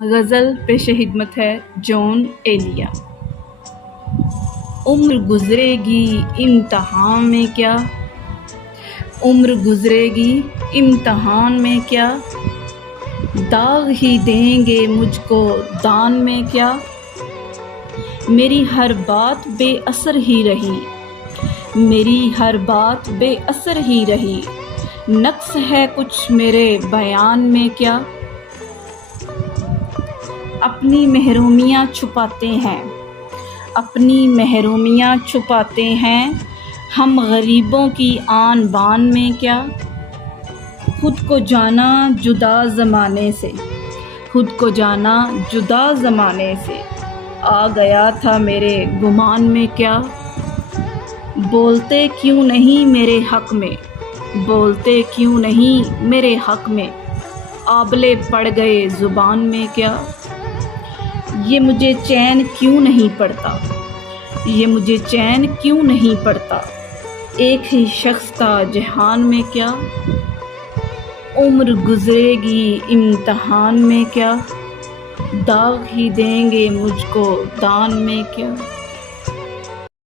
غزل پیش خدمت ہے جون ایلیا۔ عمر گزرے گی امتحان میں کیا، عمر گزرے گی امتحان میں کیا، داغ ہی دیں گے مجھ کو دان میں کیا، میری ہر بات بے اثر ہی رہی، میری ہر بات بے اثر ہی رہی، نقص ہے کچھ میرے بیان میں کیا، اپنی محرومیاں چھپاتے ہیں، اپنی محرومیاں چھپاتے ہیں، ہم غریبوں کی آن بان میں کیا، خود کو جانا جدا زمانے سے، خود کو جانا جدا زمانے سے، آ گیا تھا میرے گمان میں کیا، بولتے کیوں نہیں میرے حق میں، بولتے کیوں نہیں میرے حق میں، آبلے پڑ گئے زبان میں کیا، یہ مجھے چین کیوں نہیں پڑتا، یہ مجھے چین کیوں نہیں پڑتا، ایک ہی شخص تھا جہان میں کیا، عمر گزرے گی امتحان میں کیا، داغ ہی دیں گے مجھ کو دان میں کیا۔